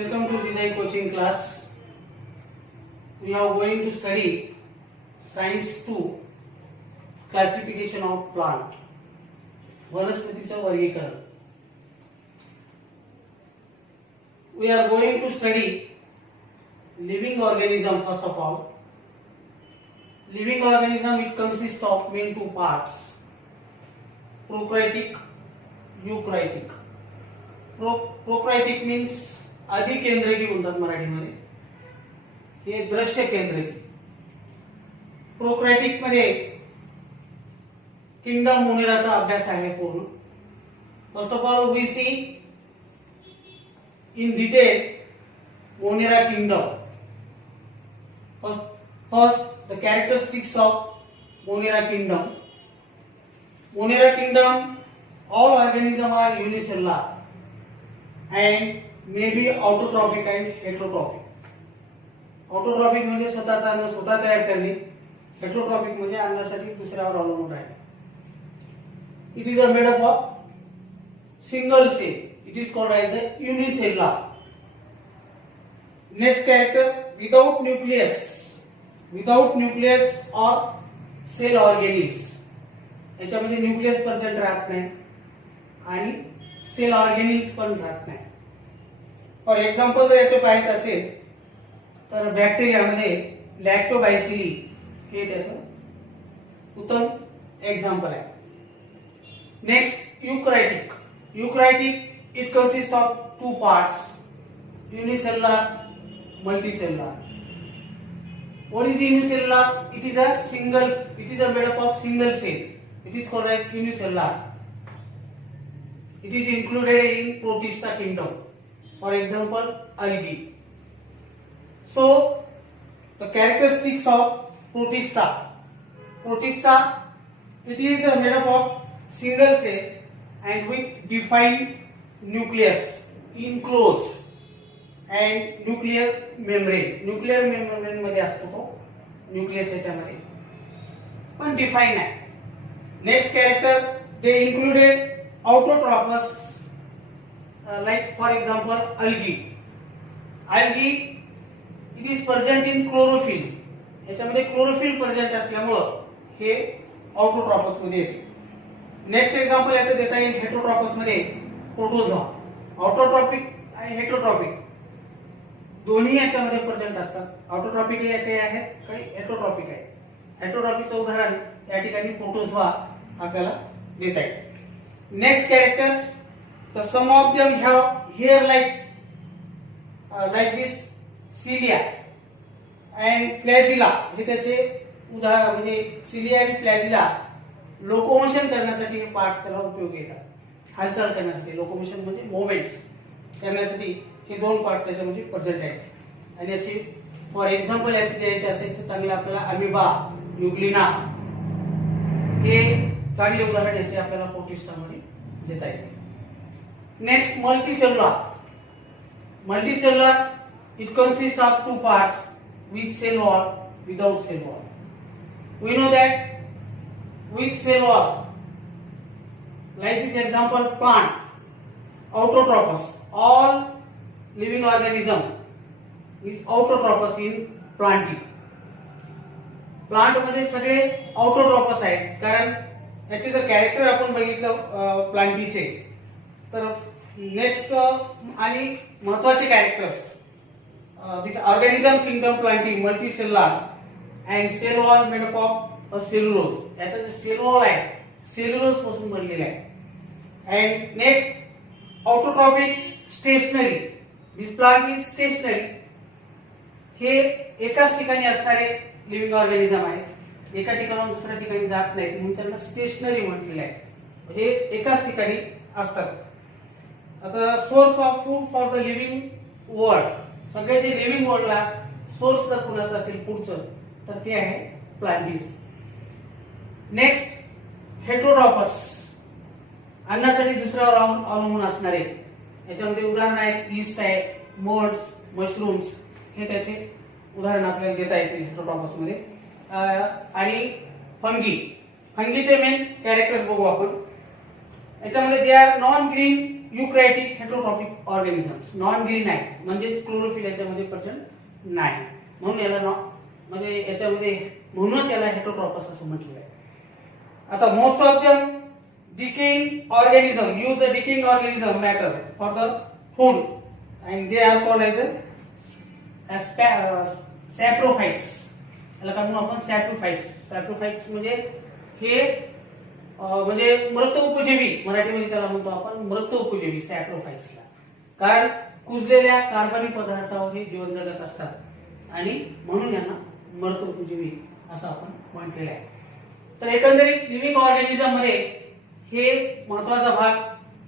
Welcome to Vijay coaching class. We are going to study Science 2 Classification of Plant. वनस्पतीचं वर्गीकरण. We are going to study living organism first of all. Living organism it consists of main two parts: prokaryotic, eukaryotic. Prokaryotic means अधिकेंद्रकी बोलतात मराठीमध्ये, हे दृश्य केंद्रकी. प्रोकॅरियोटिक मध्ये kingdom मोनेराचा अभ्यास आहे पूर्ण. First of all we see in detail Monera kingdom. First the characteristics of Monera kingdom. Monera kingdom, all organisms are unicellular and may be autotrophic and heterotrophic. Autotrophic म्हणजे स्वतःचा अन्न स्वतः तयार करणे, heterotrophic म्हणजे अन्नासाठी दुसऱ्यावर अवलंबून राहणे. It is made up of single cell. It is called as a unicellular. Next character, without nucleus. Without nucleus or cell organelles. याच्यामध्ये न्यूक्लियस प्रेझेंट राहत नाही आणि सेल ऑर्गेनिल्स पण राहत नाही. फॉर एक्झाम्पल जर याचे पाहायचं असेल तर बॅक्टेरियामध्ये लॅक्टोबॅसिली हे त्याचं उत्तम एक्झाम्पल आहे. Next eukaryotic. Eukaryotic it consist of two parts: unicellular, multicellular. What is unicellular? It is made up of single cell. It is called as unicellular. It is included in Protista kingdom. For example, algae. So, the characteristics of Protista. Protista, it is made up of single cell and with defined nucleus, enclosed, and nuclear membrane. Nuclear membrane मध्ये असतो तो nucleus, याच्यामध्ये पण define आहे. Next character, they included autotrophs, like for example algae. Algae it is present in chlorophyll. याच्यामध्ये chlorophyll present असल्यामुळे हे ऑटोट्रॉपस मध्ये येते. नेक्स्ट एक्झाम्पल याचं देता येईल हेटरोट्रॉपस मध्ये प्रोटोझोआ. ऑटोट्रॉपिक आणि हेटरोट्रॉपिक दोन्ही याच्यामध्ये प्रेझेंट असतात. ऑटोट्रॉपिक काही आहेत, काही हेटरोट्रॉपिक आहे. हेटरोट्रॉपिकचं उदाहरण या ठिकाणी प्रोटोझोआ आपल्याला देता येईल. Next characters, the some of them have hair like this cilia and flagella. हे त्याचे उदाहरण म्हणजे cilia आणि flagella लोकोमोशन करण्यासाठी हे पार्ट त्याला उपयोगी येतात. हालचाल करण्यासाठी, लोकोमोशन म्हणजे मूवमेंट्स करण्यासाठी हे दोन पार्ट त्याच्यामध्ये प्रेझेंट आहेत. आणि याची फॉर एक्झाम्पल याचे द्यायचे असेल तर चांगले आपल्याला अमिबा, युग्लिना हे चांगले उदाहरण याचे आपल्याला प्रोटिस्टामध्ये देता येते. Next multicellular. Multicellular it consist of two parts with cell wall, without cell wall. We know that with cell wall, like this example plant, autotrophs. All living organism is autotrophs in planting. Plant मध्ये सगळे ऑटोट्रॉपस आहेत, कारण याचे जर character आपण बघितलं प्लांटीचे तर next आणि महत्वाचे characters this organism kingdom planting multicellular and cell wall made up of a cellulose. याचा जे सेल वॉल आहे सेल्युलोज पासून बनलेला आहे. And next autotrophic stationary. This plant is stationary. हे एकाच ठिकाणी असणारे लिव्हिंग ऑर्गॅनिझम आहे, एका ठिकाणाहून दुसऱ्या ठिकाणी जात नाहीत म्हणून त्यांना स्टेशनरी म्हटलेलं आहे, म्हणजे एकाच ठिकाणी असतात. आता source of food for the living world. सगळे जे लिव्हिंग वर्ल्डला सोर्स जर कुणाचं असेल फूडचं तर ते आहे प्लांटिंग. नेक्स्ट हेटरोट्रॉपस, अन्नासाठी दुसऱ्यावर अवलंबून असणारे. याच्यामध्ये उदाहरण आहेत ईस्ट आहे, मोल्ड्स, मशरूम्स हे त्याचे उदाहरण आपल्याला देता येतील हेटरोट्रॉपस मध्ये. आणि फंगीचे मेन कॅरेक्टर्स बघू आपण. याच्यामध्ये they are non green eukaryotic heterotrophic organisms. Non green आहे म्हणजेच क्लोरोफिल याच्यामध्ये प्रेझेंट नाही, म्हणून याला म्हणजे याच्यामध्ये म्हणूनच याला हेटेरोट्रॉपस असं म्हटलेलं आहे. आता most of the decaying organism use a decaying organism matter for the food and they are called as saprophytes. याला काय म्हणू आपण? सॅप्रोफाइट्स म्हणजे हे म्हणजे मृत उपजीवी, मराठीमध्ये त्याला म्हणतो आपण मृत उपजीवी सॅप्रोफाइट्सला. कारण कुजलेल्या कार्बनिक पदार्थावर हे जीवन जगत असतात आणि म्हणून यांना मृत उपजीवी असं आपण म्हटलेलं आहे. तर एकंदरीत लिव्हिंग ऑर्गॅनिझम मध्ये हे महत्वाचा भाग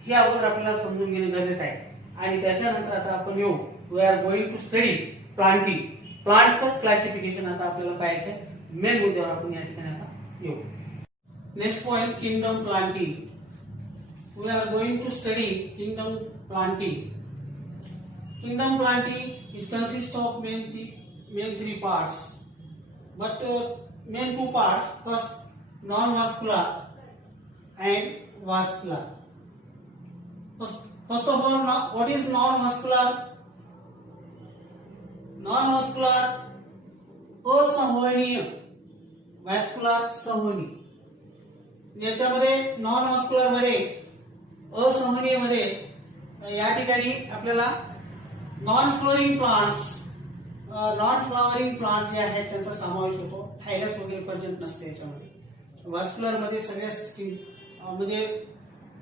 हे अगोदर आपल्याला समजून घेणं गरजेचं आहे. आणि त्याच्यानंतर आता आपण येऊ, we are going to study planting. प्लांटचं क्लासिफिकेशन आता आपल्याला पाहायचं आहे. मेन मुद्द्यावर आपण या ठिकाणी आता येऊ. Next point, kingdom planting. We are going to study kingdom planting. Kingdom planting, it consists of main three parts, but main two parts. First, non-vascular and vascular. First of all, what is non-vascular? Non-vascular असंवहनीय, वॅस्क्युलर संवहनी. याच्यामध्ये non vascular मध्ये असंवहनीय मध्ये या ठिकाणी आपल्याला non flowering plant जे आहेत त्यांचा समावेश होतो. थायलस वगैरे प्रेझेंट नसते याच्यामध्ये. व्हास्क्युलर मध्ये सगळ्या सिस्टीम म्हणजे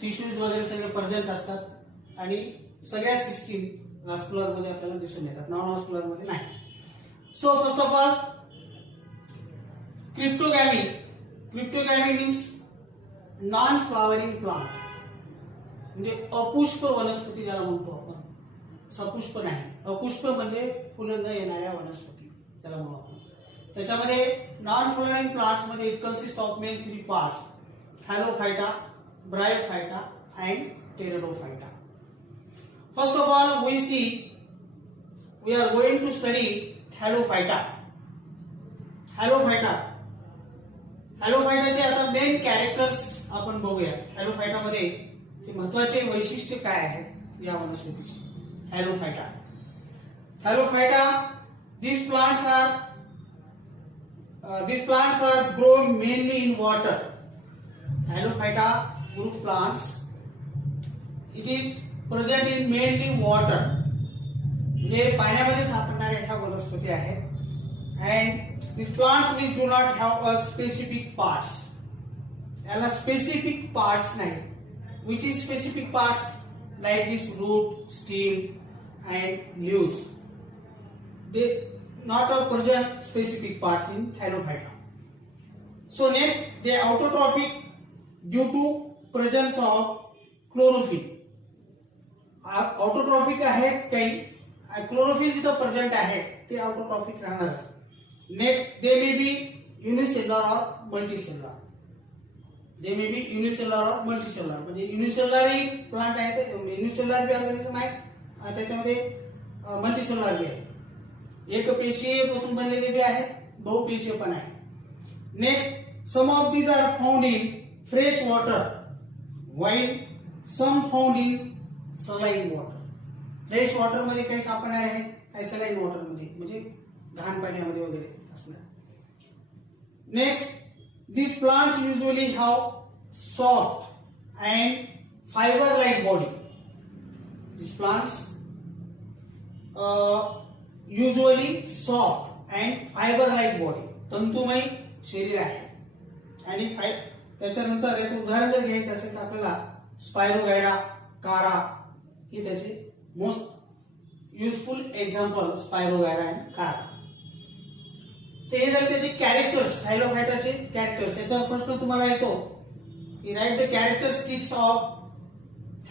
टिश्यूज वगैरे सगळे प्रेझेंट असतात आणि सगळ्या सिस्टीम व्हास्क्युलर मध्ये आपल्याला दिसून येतात, नॉन व्हास्क्युलर मध्ये नाही. So first of all, cryptogamae means non flowering plant, म्हणजे अपुष्प वनस्पती ज्याला म्हणतो आपण. सपुष्प नाही, अपुष्प म्हणजे फुलं न येणाऱ्या वनस्पती त्याला म्हणू आपण. त्याच्यामध्ये नॉन फ्लोरिंग प्लांट्स मध्ये it consist of main three parts, thallophyta, bryophyta and pteridophyta. First of all we are going to study thallophyta. थॅलोफायटाचे आता मेन कॅरेक्टर्स आपण बघूया. थॅलोफायटा मध्ये महत्वाचे वैशिष्ट्य काय आहेत या वनस्पतीची. Thallophyta, these plants are grown mainly in water. Thallophyta group plants, it is present in mainly water. म्हणजे पाण्यामध्ये सापडणाऱ्या ह्या वनस्पती आहेत. And these plants which do not have a specific parts. याला specific parts नाही. Which is specific parts? Like this root, stem and leaves. They not a present specific parts in Thallophyta. So next, they are autotrophic due to presence of chlorophyll. Autotrophic आहेत काही, chlorophyll जिथं present आहे ते autotrophic राहणारच. Next, they may be unicellular or multicellular. म्हणजे unicellular plant आहे, ते unicellular बी organism आहे, त्याच्यामध्ये मल्टीसेल्युलर बी आहे. एक पेशीय पासून बनलेले बी आहेत, बहुपेशीय पण आहे. Next, some of these are found in fresh water while some found in saline water. Fresh water मध्ये काही सापडणार आहे, काही सलाईन वॉटर मध्ये म्हणजे घाण पाण्यामध्ये वगैरे असणार. Next, these plants usually have soft and fiber-like body. These plants usually soft and fiber-like body. तंतुमय शरीर आहे. आणि त्याच्यानंतर याचं उदाहरण जर घ्यायचं असेल तर आपल्याला स्पायरोगायरा, कारा ही त्याचे most useful example, spirogyra and कारा. ते हे झाले त्याचे कॅरेक्टर्स, थॅलोफायटाचे कॅरेक्टर्स. याचा प्रश्न तुम्हाला येतो की write the characteristics of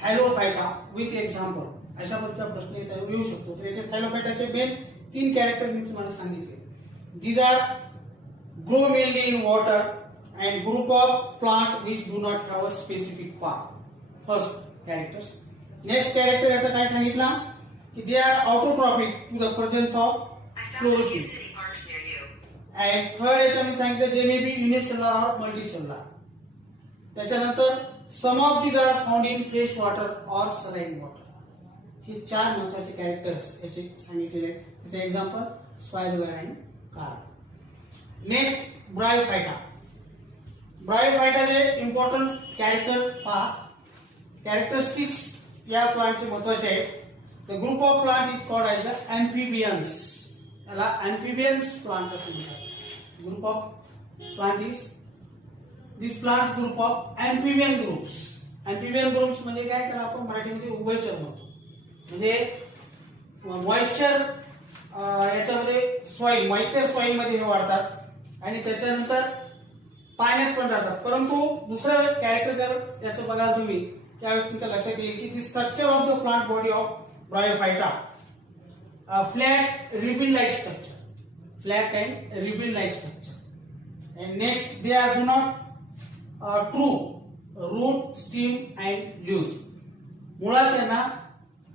Thallophyta with example. अशा पद्धतीचा प्रश्न येऊ शकतो. तर याचे थॅलोफायटाचे मेन 3 कॅरेक्टर मी तुम्हाला सांगितले. These are grow mainly in water and group of plant which do not have a specific part. First characters. Next character याचा काय सांगितला की they are autotrophic to the presence of chlorophyll. And third याच्या मी सांगितलं they may be unicellular or multicellular. त्याच्यानंतर some of these are found in fresh water or saline water. हे चार महत्वाचे कॅरेक्टर्स याचे सांगितलेले आहेत. त्याचे एक्झाम्पल स्पायरोगारा आणि कार्प. Next bryophyta. ब्रायोफायटाचे इम्पॉर्टंट कॅरेक्टर पहा. कॅरेक्टरिस्टिक्स या प्लांटचे महत्वाचे आहेत. The group of plant is called as amphibians. याला अँफिबियन्स प्लांट असे म्हणतात. Group of plant is this plant group of amphibian groups. Amphibian groups म्हणजे काय, त्याला आपण मराठीमध्ये उभयचर म्हणतो. म्हणजे मॉइश्चर याच्यामध्ये सॉइल, मॉइश्चर सॉइल मध्ये हे वाढतात आणि त्याच्यानंतर पाण्यात पण राहतात. परंतु दुसरं कॅरेक्टर जर याचं बघाल तुम्ही त्यावेळेस तुमच्या लक्षात येईल की the structure of the plant body of Bryophyta flat ribbon like structure. Flat and ribbon like structure. and next they are do not true root, stem and leaves. मुळात त्यांना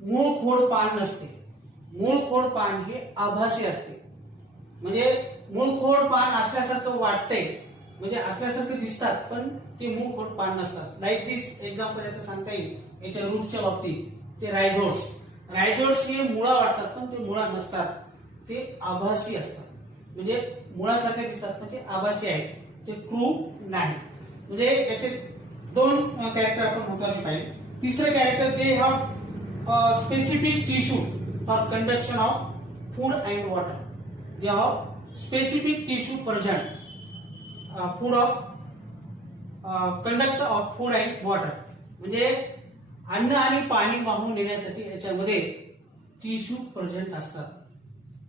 मूळ खोड पान नसते. मूळ खोड पान हे आभासी असते. म्हणजे मूळ खोड पान असल्यासारखं वाटते, म्हणजे असल्यासारखे दिसतात, पण ते मूळ खोड पान नसतात. लाईक दिस एक्झाम्पल याचं सांगता येईल याच्या रूट्सच्या बाबतीत. ते रायझोड्स. रायझोड्स हे मुळा वाटतात पण ते मुळा नसतात, ते आभासी असतात. म्हणजे मुळासारखे दिसतात पण ते आभासी आहे, ते ट्रू नाही. म्हणजे याचे दोन कॅरेक्टर आपण महत्वाचे पाहिले. तिसरं character they have specific tissue for conduction of food and water. They have specific tissue present food of conduct of food and water. म्हणजे अन्न आणि पाणी वाहून नेण्यासाठी याच्यामध्ये टिश्यू प्रेझेंट असतात.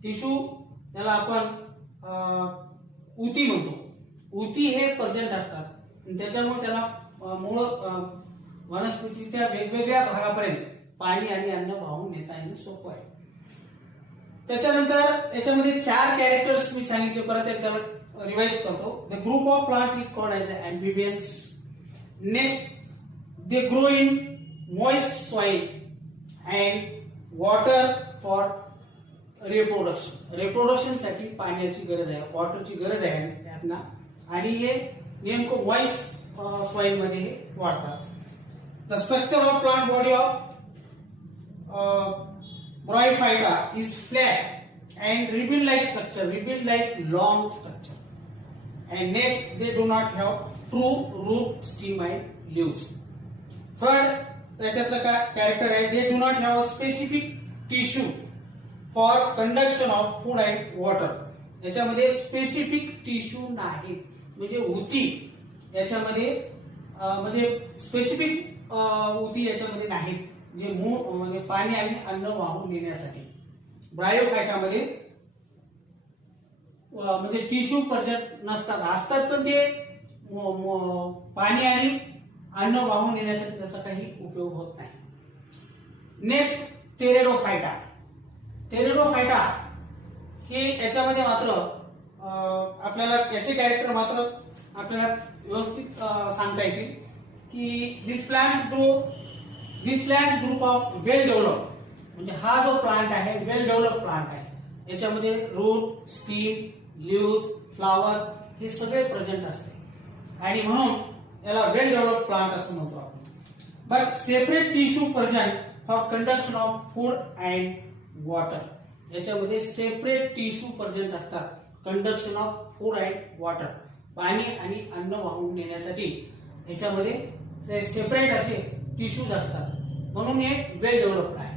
टिश्यू याला आपण उती म्हणतो. उती हे प्रेझेंट असतात, त्याच्यामुळे त्याला मूळ वनस्पतीच्या वेगवेगळ्या भागापर्यंत पाणी आणि अन्न वाहून नेता येणं सोपं आहे. त्याच्यानंतर याच्यामध्ये चार कॅरेक्टर्स मी सांगितले, परत एकदा रिवाइज करतो. The group of plant is called as amphibians. Next they grow in moist soil and water for reproduction. Reproduction साठी पाण्याची गरज आहे, वॉटरची गरज आहे त्यांना, आणि हे नेमकं मॉइस्ट सॉइल मध्ये हे वाढतात. The structure of plant body of bryophyta is flat and ribbon like structure, ribbon like long structure. And next they do not have true root, stem and leaves. Third याच्यातलं character आहे they do not have specific tissue for conduction of food and water. याच्यामध्ये specific tissue नाही, म्हणजे उती याच्यामध्ये म्हणजे specific उती याच्यामध्ये नाहीत, जे मूळ म्हणजे पाणी आणि अन्न वाहून नेण्यासाठी. ब्रायोफायटामध्ये म्हणजे टिश्यू प्रेझेंट नसतात, असतात पण ते पाणी आणि अन्न वाहून नेण्यासाठी त्याचा काही उपयोग होत नाही. नेक्स्ट टेरेडोफायटा. टेरेडोफायटा हे याच्यामध्ये मात्र आपल्याला याचे कॅरेक्टर मात्र आपल्याला व्यवस्थित सांगता येतील की this plant group of well develop. म्हणजे हा जो प्लांट आहे वेल डेव्हलप प्लांट आहे. याच्यामध्ये रूट, स्टीम, लीव्स, फ्लावर हे सगळे प्रेझेंट असते, आणि म्हणून याला वेल डेव्हलप प्लांट असं म्हणतो आपण. But separate tissue present for conduction of food and water. याच्यामध्ये सेपरेट टिश्यू प्रेझेंट असतात, conduction of food and water, पाणी आणि अन्न वाहून नेण्यासाठी याच्यामध्ये सेपरेट असे टिश्यूज असतात, म्हणून हे वेल डेव्हलप्ड आहे.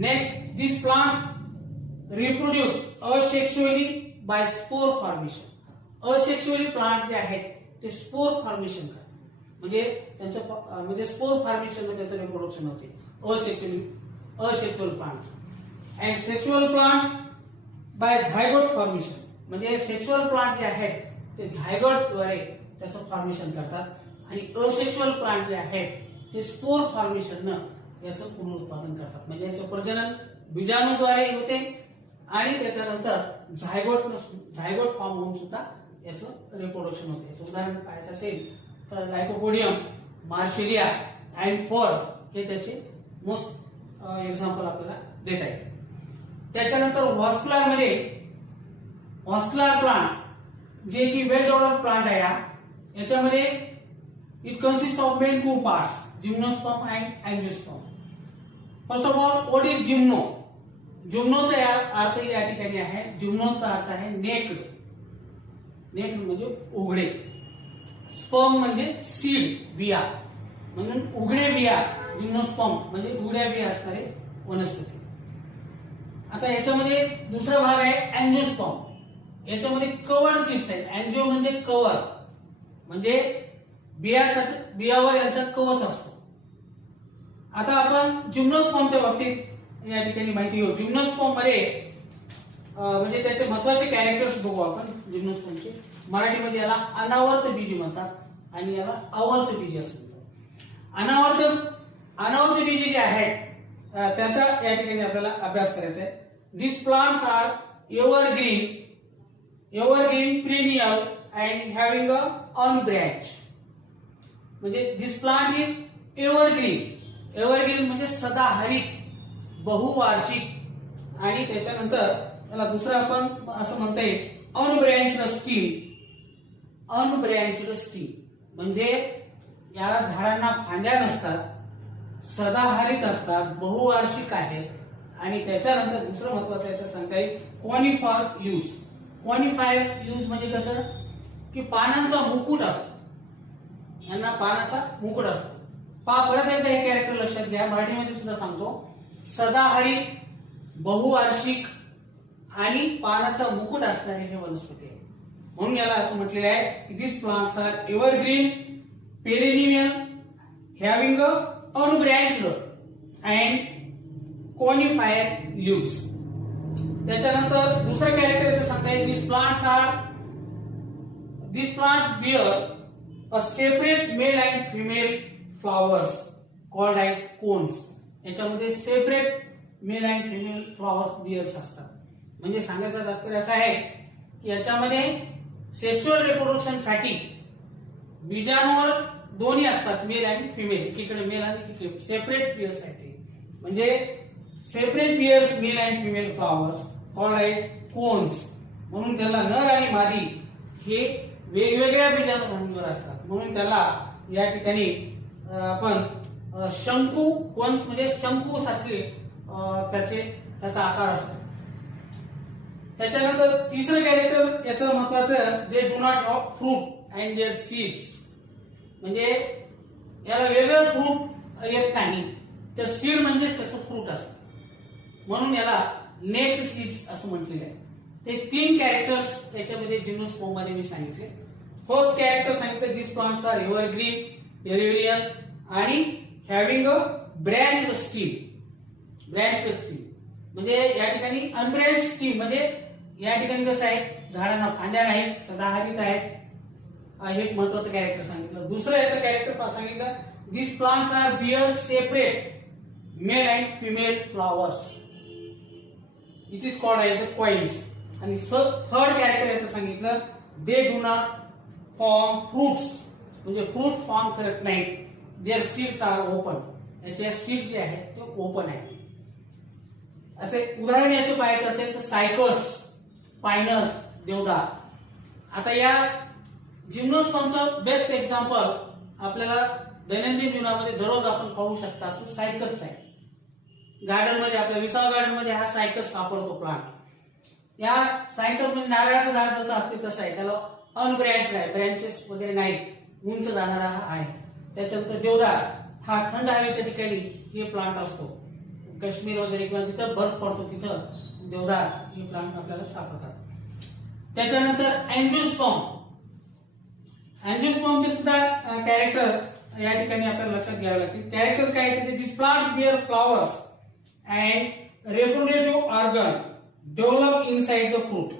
Next this plant reproduce asexually by spore formation. Asexually plant जे आहेत ते स्पोर फॉर्मेशन करतात, म्हणजे त्यांचं म्हणजे स्पोर फॉर्मेशन मध्ये त्याचं रिप्रोडक्शन होते. Asexual plant. And sexual plant by zygote formation. म्हणजे सेक्शुअल प्लांट जे आहेत ते झायगोट द्वारे त्याचं फॉर्मेशन करतात, आणि असेक्शुअल प्लांट जे आहेत ते स्पोर फॉर्मेशन याचं पुनरुत्पादन करतात. म्हणजे याचं प्रजनन बीजाणूद्वारे होते आणि त्याच्यानंतर झायगोट फॉर्म होऊन सुद्धा याचं रिप्रोडक्शन होते. याचं उदाहरण पाहायचं असेल तर लायकोपोडियम, मार्शेलिया अँड फॉर हे त्याचे मोस्ट एक्झाम्पल आपल्याला देता येते. त्याच्यानंतर व्हॉस्क्युलर प्लांट जे की वेल डेव्हलप प्लांट आहे, याच्यामध्ये It consists of main two parts, gymnosperm and angiosperm. First of all, what is gymno? जिम्नोचा अर्थ या ठिकाणी आहे, जिम्नोचा अर्थ आहे नेक्ड. नेक्ड म्हणजे उघडे. स्पर्म म्हणजे सीड, बिया, म्हणून उघडे बिया. जिम्नोस्पर्म म्हणजे उघड्या बिया असणारे वनस्पती. आता याच्यामध्ये दुसरा भाग आहे अँजिओस्पर्म. याच्यामध्ये कवर्ड सीड्स आहेत. अँजिओ म्हणजे कवर, म्हणजे बियावर यांचा कवच असतो. आता आपण जिम्नोस्पर्मच्या बाबतीत या ठिकाणी माहिती घेऊ. जिम्नोस्पर्म मध्ये म्हणजे त्याचे महत्वाचे कॅरेक्टर्स बघू आपण. जिम्नोस्पर्मचे मराठीमध्ये याला अनावर्त बीज म्हणतात आणि याला आवर्त बीज असं म्हणतात. अनावर्त बीज जे आहेत त्याचा या ठिकाणी आपल्याला अभ्यास करायचा आहे. This plants are evergreen perennial and having a unbranched. म्हणजे दिस प्लांट इज एव्हरग्रीन म्हणजे सदाहरित, बहुवार्षिक, आणि त्याच्यानंतर त्याला दुसरं आपण असं म्हणता येईल अनब्रँच्ड स्टीम. म्हणजे या झाडांना फांद्या नसतात, सदाहरित असतात, बहुवार्षिक आहेत. आणि त्याच्यानंतर दुसरं महत्वाचं याचं सांगता येईल कॉनिफर लीव्स. कॉनिफायर लीव्स म्हणजे कसं की पानांचा मुकुट असतो, यांना पानाचा मुकुट असतो. परत एकदा हे कॅरेक्टर लक्षात घ्या, मराठीमध्ये सुद्धा सांगतो. सदाहरित, बहुवार्षिक आणि पानाचा मुकुट असणारे हे वनस्पती आहे. म्हणून याला असं म्हटलेलं आहे की this plants are evergreen perennial having a unbranched and conifer leaves. त्याच्यानंतर दुसरा कॅरेक्टर सांगता येईल this plants bear a separate male and female flowers called as cones. याच्यामध्ये separate male and female flowers bears असतात. म्हणजे सांगायचं तात्पर्य असं आहे की याच्यामध्ये सेक्शुअल रिप्रोडक्शन साठी बीजाणूवर दोन्ही असतात, मेल अँड फिमेल. एकीकडे मेल आणि एकीकडे सेपरेट बिअर्स आहेत. म्हणजे separate bears male and female flowers called as cones. म्हणून त्याला नर आणि मादी हे वेगवेगळ्या बीजाणूवर असतात. म्हणून त्याला या ठिकाणी आपण शंकू कोन्स म्हणजे शंकू सारखे त्याचा आकार असतो. त्याच्यानंतर तिसरं कॅरेक्टर याचं महत्वाचं जे do not have fruit and their seeds. म्हणजे याला वेगळं फ्रूट येत नाही, तर सीड म्हणजेच त्याचं फ्रूट असतं. म्हणून याला नेक्ड सीड्स असं म्हटलेलं आहे. ते 3 कॅरेक्टर्स याच्यामध्ये जिम्नोस्पर्म मध्ये मी सांगितले. फर्स्ट कॅरेक्टर सांगितलं this plants are evergreen perennial आणि हॅव्हिंग अ ब्रँच्ड स्टीम. म्हणजे या ठिकाणी अनब्रँच्ड स्टीम म्हणजे या ठिकाणी कसं आहे, झाडांना फांद्या नाहीत, सदाहरित आहेत. हे एक महत्वाचं कॅरेक्टर सांगितलं. दुसरं याचं कॅरेक्टर सांगितलं this plants are bear separate male and female flowers. It is called as a cones. आणि थर्ड कॅरेक्टर याचं सांगितलं they do not form fruits. म्हणजे फ्रूट फॉर्म करत नाहीत. Their seeds are open. याचे सीड्स जे आहेत ते ओपन आहेत. उदाहरण याचं पाहायचं असेल तर सायकस, पायनस, देवदार. आता या जिम्नोस्पर्मचं बेस्ट एक्झाम्पल आपल्याला दैनंदिन जीवनामध्ये दररोज आपण पाहू शकता तो सायकस आहे. गार्डन मध्ये आपल्या विसावा गार्डन मध्ये हा सायकस सापडतो प्लांट. या सायकस म्हणजे नारळाचं झाड जसं असते तसं आहे. त्याला अनब्रँच्ड आहे, ब्रँचेस वगैरे नाहीत, उंच जाणारा हा आहे. त्याच्यानंतर देवदार हा थंड हवेच्या ठिकाणी हे प्लांट असतो. काश्मीर वगैरे किंवा जिथं बर्फ पडतो तिथं देवदार हे प्लांट आपल्याला सापडतात. त्याच्यानंतर अँजिओस्पर्मचे सुद्धा कॅरेक्टर या ठिकाणी आपल्याला लक्षात घ्यावे लागतील. कॅरेक्टर काय आहे, this plants bear flowers and reproductive organ develop inside the fruit.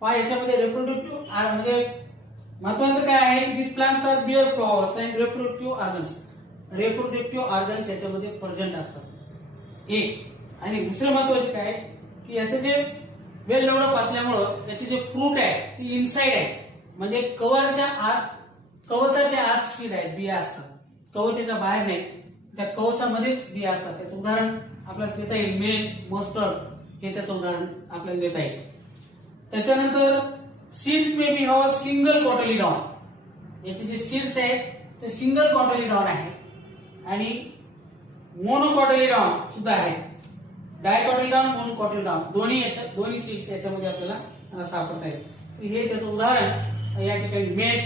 पहा याच्यामध्ये रिप्रोडक्टिव्ह म्हणजे महत्वाचं काय आहे की this plants are bear flowers and reproductive organs. Reproductive organs याच्यामध्ये प्रेझेंट असतात एक. आणि दुसरं महत्वाचं काय की याचं जे वेल डेव्हलप असल्यामुळं याचे जे फ्रूट आहे ती इनसाइड आहे. म्हणजे कवचाच्या आत सीड आहेत, बिया असतात. कवचाच्या बाहेर नाही, त्या कवचामध्येच बिया असतात. त्याचं उदाहरण आपल्याला देता येईल मिर्च, मस्टर्ड हे त्याचं उदाहरण आपल्याला देता येईल. त्याच्यानंतर seeds may be have a single cotyledon. याचे जे सीड्स आहेत ते सिंगल कॉटिलेडॉन आहे आणि मोनोकॉटिलेडॉन सुद्धा आहे. डायकॉटिलेडॉन, मोनोकॉटिलेडॉन दोन्ही सीड्स याच्यामध्ये आपल्याला सापडत आहेत. हे त्याचं उदाहरण या ठिकाणी मेच,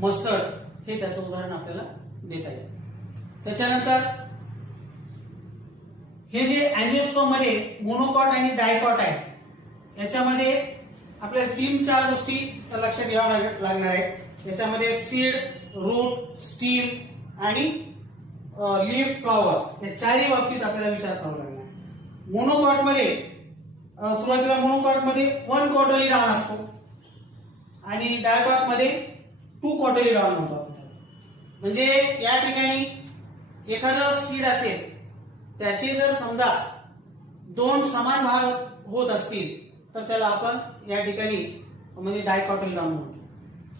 मस्टर्ड हे त्याचं उदाहरण आपल्याला देता येईल. त्याच्यानंतर हे जे अँजिओस्पर्म मध्ये मोनोकॉट आणि डायकॉट आहे, याच्यामध्ये आपल्याला 3-4 गोष्टी लक्षात घ्याव्या लागणार आहेत. याच्यामध्ये सीड, रूट, स्टीम आणि लीफ, फ्लॉवर या चारही बाबतीत आपल्याला विचार करावा लागणार. मोनोकॉट मध्ये सुरुवातीला मोनोकॉट मध्ये 1 कॉटिलेडॉन असतो आणि डायकॉट मध्ये 2 कॉटिलेडॉन म्हणतो आपण. म्हणजे या ठिकाणी एखादं सीड असेल, त्याचे जर समजा 2 समान भाग होत असतील तर त्याला आपण या ठिकाणी म्हणजे डायकॉटिलेडॉन म्हणतो.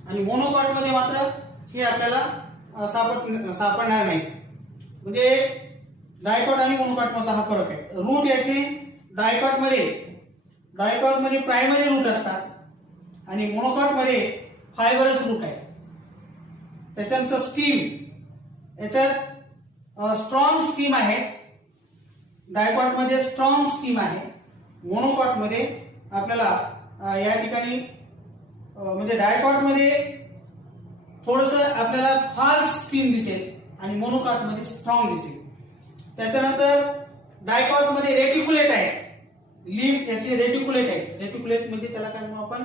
आणि मोनोकॉट मध्ये मात्र हे आपल्याला सापडणार नाही. म्हणजे डायकॉट आणि मोनोकॉट मधला हा फरक आहे. रूट याचे डायकॉट मध्ये प्रायमरी रूट असतात आणि मोनोकॉट मध्ये फायबरस रूट आहे. त्याच्यानंतर स्टीम, याच्यात स्ट्रॉंग स्टीम आहे. डायकॉट मध्ये स्ट्रॉंग स्टीम आहे. मोनोकॉट मध्ये आपल्याला या ठिकाणी म्हणजे डायकॉट मध्ये थोडस आपल्याला फास्ट स्टीम दिसेल आणि मोनोकॉट मध्ये स्ट्रॉंग दिसेल. त्याच्यानंतर डायकॉट मध्ये रेटिक्युलेट आहे. लीफ याचे रेटिक्युलेट आहे. रेटिक्युलेट म्हणजे त्याला काय म्हणू आपण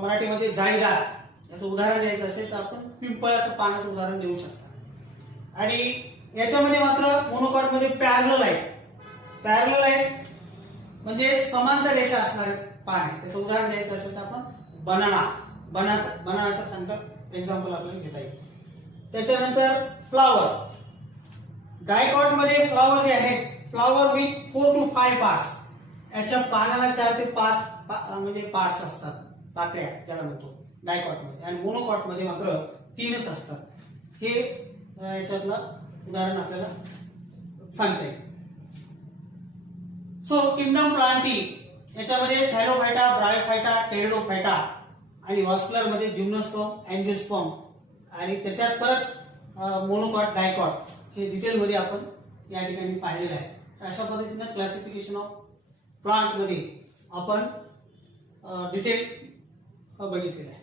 मराठीमध्ये जाळीदार. याचं उदाहरण द्यायचं असेल तर आपण पिंपळाचं पानाचं उदाहरण देऊ शकता. आणि याच्यामध्ये मात्र मोनोकॉट मध्ये पॅरलल आहे. पॅरलल आहे म्हणजे समांतर रेषा असणारे पान आहे. त्याचं उदाहरण द्यायचं असेल तर आपण बनानाचं चांगलं एक्झाम्पल आपल्याला घेता येईल. त्याच्यानंतर फ्लावर. डायकॉट मध्ये फ्लावर जे आहेत, फ्लावर विथ 4 to 5 पार्ट्स. याच्या पानाला 4 ते 5 म्हणजे पार्ट्स असतात, पाकळ्या ज्याला म्हणतो डायकॉट मध्ये. आणि मोनोकॉट मध्ये मात्र 3च असतात. हे याच्यातलं उदाहरण आपल्याला सांगता येईल. सो किंगडम प्लांटी याच्यामध्ये थॅलोफायटा, ब्रायोफायटा, टेरिडोफायटा आणि व्हास्कुलर मध्ये जिम्नोस्पर्म, अँजिओस्पर्म आणि त्याच्यात परत मोनोकॉट, डायकॉट हे डिटेल मध्ये आपण या ठिकाणी पाहिलेलं आहे. अशा पद्धतीने क्लासिफिकेशन ऑफ प्लांट मध्ये आपण डिटेल बघितलेलं आहे.